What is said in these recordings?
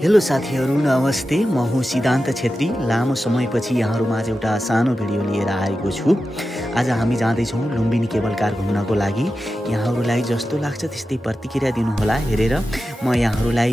Hello साथीहरू, नमस्ते। म हुँ सिद्धान्त छेत्री। लामो समयपछि यहाँहरूमाझ एउटा सानो भिडियो लिएर आएको छु। आज हामी जाँदैछौँ लुम्बिनी केबल कार घुम्नको लागि। यहाँहरूलाई जस्तो लाग्छ त्यस्तै प्रतिक्रिया दिनुहोला हेरेर। म यहाँहरूलाई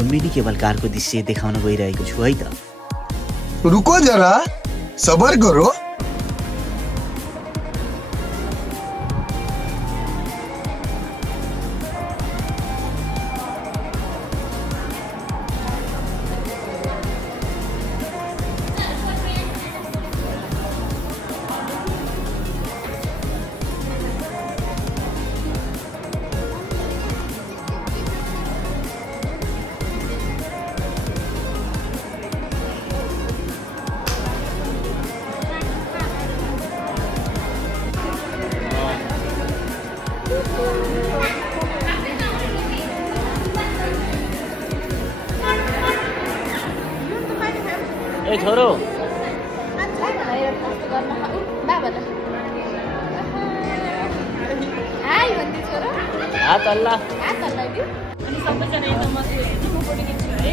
लुम्बिनी केबल कारको दृश्य देखाउन गइरहेको छु है त। रुको जरा, सबर करो। ए छोरो, हात हल्ला। अनि सबैजना एकदम फोटो खिच्यो अरे।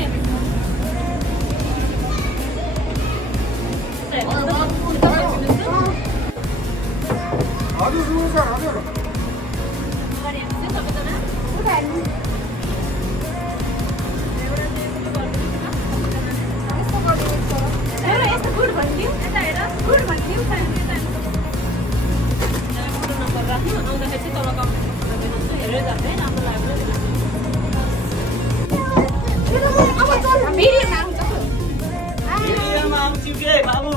बाबु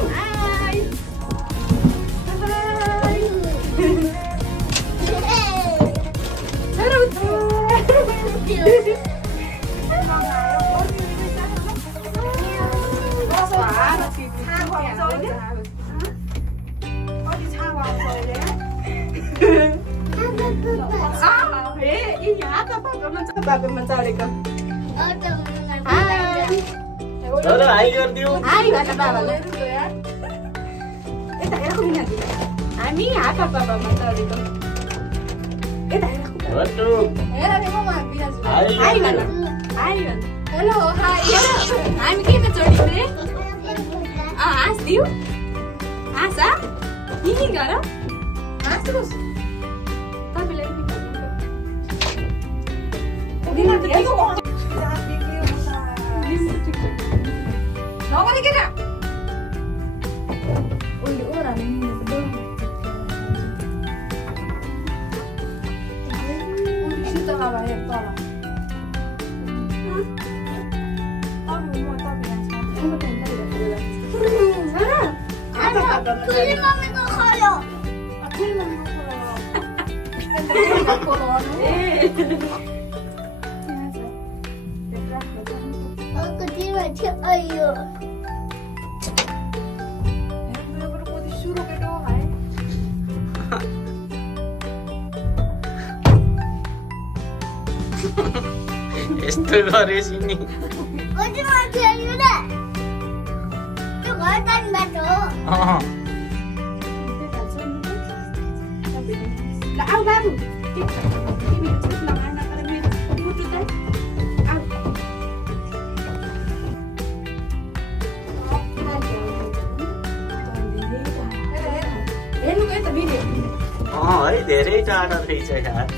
चलो हाई गरिदिऊ। हाई भन बाबाले। यता हेरको बिना हामी हात बाबामा चढेको। यता हेरको हटु हेर रे ममा बिना हाई हाई भन। हाई भन। Hello hi. हामी केमा चढ्यौ रे? हाँस दिऊ। हाँसा हिँडी गर। हाँस्नुहोस्। तपाईलाई दिनु दिएको नगरे के ना ओले ओरा नि ओले सित बाबा हेर तल अब म तपाईँ यस्तो गरेछ नि। Ao babu. Kimi chut लगाना तर मेरो मुटु त आओ. हेर्नु गयो त भिडियो. है धेरै टाढा रहेछ यार।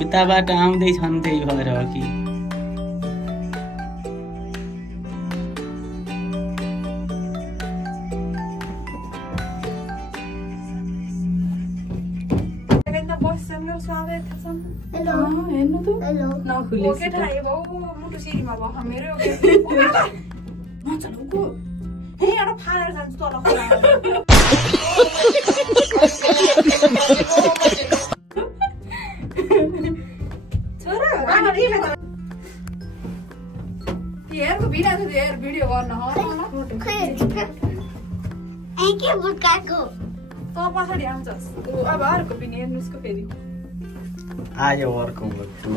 उताबाट आउँदैछन् त्यही भएर हो कि। हेलो हेर्नु त नखुले के थाहा यो मुटु सिरीमा भयो मेरो नचलको हे एउटा फालेर जान्छ तल छोरा रामले हेर्नु हेरको भिडियो गर्न हो खै के बुकाको त पछाडि आउँछस् अब अर्को पनि हेर्नुस् फेरि आयो अर्को बच्चु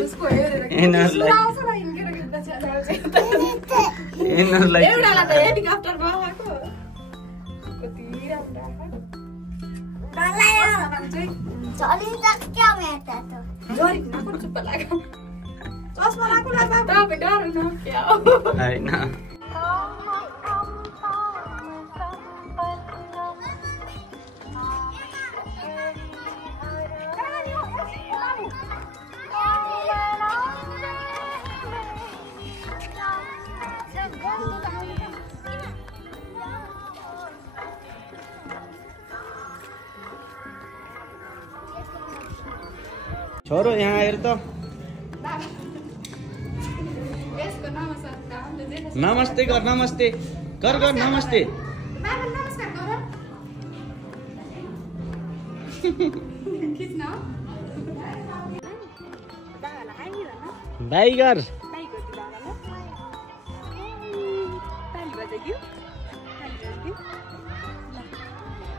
उसको हेरेर एनलाई एउटालाई त हेलिकप्टर बनाएको कति राम्रो चली सक्यो मेटा त जरी नाको चुप्प लाग्यो चस्मा लाको ला बाबा तपाईँ डर न क्या हो हैन छोरो यहाँ हेर त यसको नमस्कार नमस्ते गर नमस्ते गर नमस्ते बाबा नमस्कार गर किन बाबालाई हाइ भन बाई गर बाइ गर्दै बाबालाई ताली बजाइदियो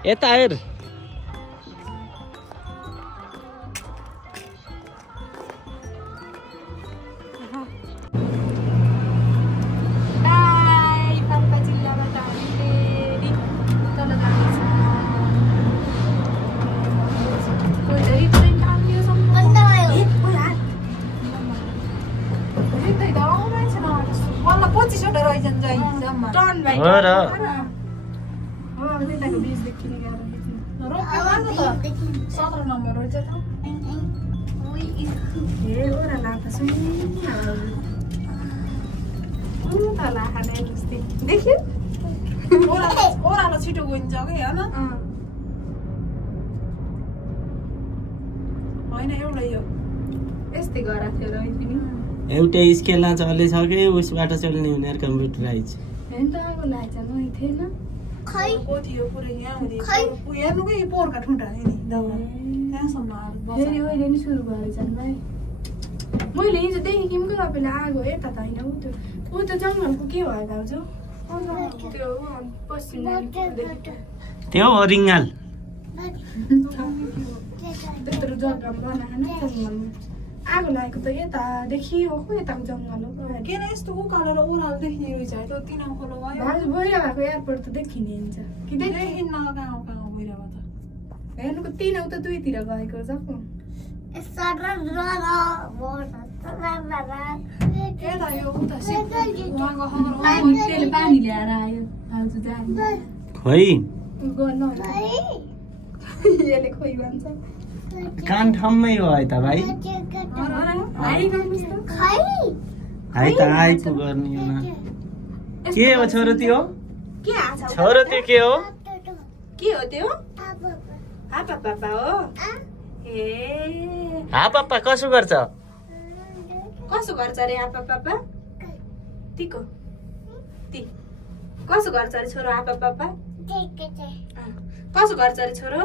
यता हेर देखियो ओह्रालो छिटो गइन्छ कि होइन होइन एउटा यो यस्तै गराएको थियो र पनि एउटै स्केलमा चलेछ कि उसबाट चल्ने हुने कम्प्युटराइज हेर्नु त आगो लाग्छ नै थिएन खै को थियो पुरै यहाँ खै हेर्नुकै पोहोरका ठुटा नि दबा त्यहाँसम्म फेरि अहिले नि सुरु भयो झन् भाइ मैले हिजो देखेँ कि तपाईँले आगो यता त होइन ऊ त्यो जङ्गलको के भयो दाजु त्यो पश्चिम त्यो हो रिङ्गाल त्यत्रो जग्गामा बनाएन जङ्गलमा आगो लागेको त यता देखियो खो यताको जङ्गल हो किन यस्तो उकालो र ओह्रालो देखियो चाहिँ त्यो तिन खोलो भयो भाउजू भइरहेको एयरपोर्ट त देखिने हुन्छ कि देखिन्न कहाँ कहाँ भइरहेको त हेर्नुको तिन त दुईतिर गएको जग्गा पानी ल्याएर आयो भाउजू जाने खोइ यसले खोइ भन्छ कान ठाउँमै हो है त भाइ है त आइपु गर्ने हो न के हो छोरो त्यो छोरो त्यो के हो त्यो हापा पापा हो ए हापा कसो गर्छ कसो गर्छ रे हापा पापा तिको ती कसो गर्छ रे छोरो हापा पापा कसो गर्छ रे छोरो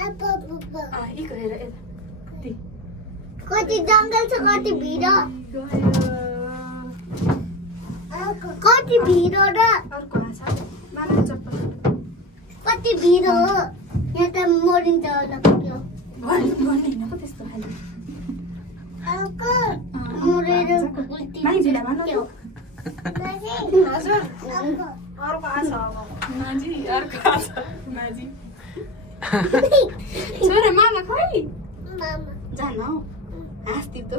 इको हेर ती कति जङ्गल छ कति भिड कति भिड र अर्को आछ मार्नु चप्पल कति भिड हो यहाँ त मरिन्छ होला पुग्यो भन्दैन पो त्यस्तो खाले मरेर मान्छेलाई भन्नु हजुर अर्को आछ अब माजी अर्को आछ माजी छोरा मामा खै मामा जान हौ हाँस्ति त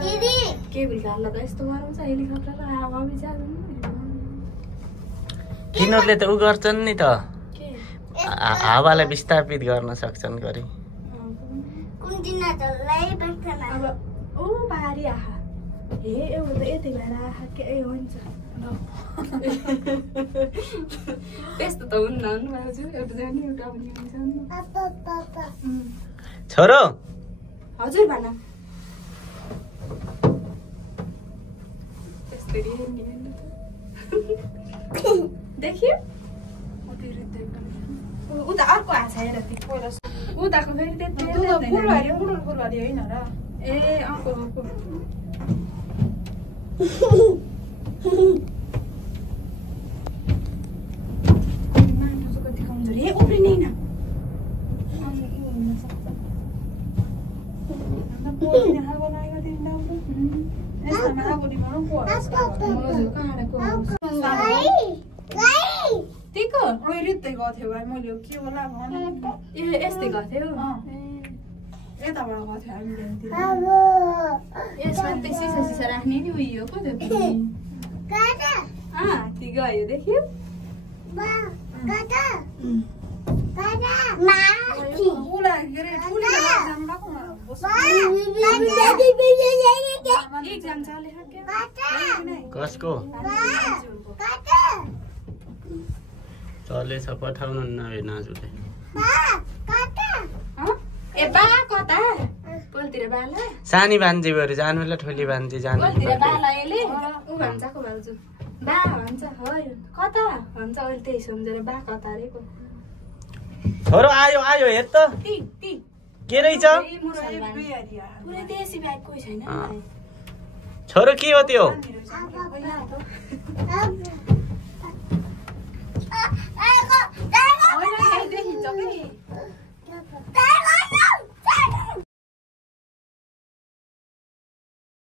दिदी के बिगार्ला त यस्तो गराउँछ हेलिकप्टर हावा बिचार तिनीहरूले त उ गर्छन् नि त हावालाई विस्थापित गर्न सक्छन् गरी कुन दिन जल्लै बस्छन् अब ओ बारी आहा हे एउटा त यति भएर आहा के हुन्छ त्यस्तो त हुन्न नि भाउजू एउटा जाने एउटा पनि हुन्छ नि छोरो हजुर भन त्यसरी हेर्ने देखियो उता अर्को आछ हेर ती पहिला उताको फेरि त्यति फुलबारी फुलबारी होइन र ए अको मान्छेको कति कमजोरी ए उफ्रिने हैन पोलिने हागो लाग्यो तिमीलाई यसमा हागो दिमाउ पो तिको अहिले त्यही गथ्यो भाइ मैले के होला भने ए यस्तै गथ्यो यताबाट गथ्यो हामीले यसमा त्यही सिसा राख्ने नि उयो पो त्यो ती गयो देख्यो कसको चलेछ पठाउनु नभए नाजुले ए बा कता पोलतिर बाला सानी भान्जी भएर जानु बेला ठुली भान्जी जानु पोलतिर बाला एले उ भन्छ को भाउजू बा भन्छ है कता भन्छ अहिले त्यही सम्झेर बा कता रे को छोरो आयो आयो हेर त ती ती के रहेछ पुरै देशी ब्याग कोही छैन छोरो के हो त्यो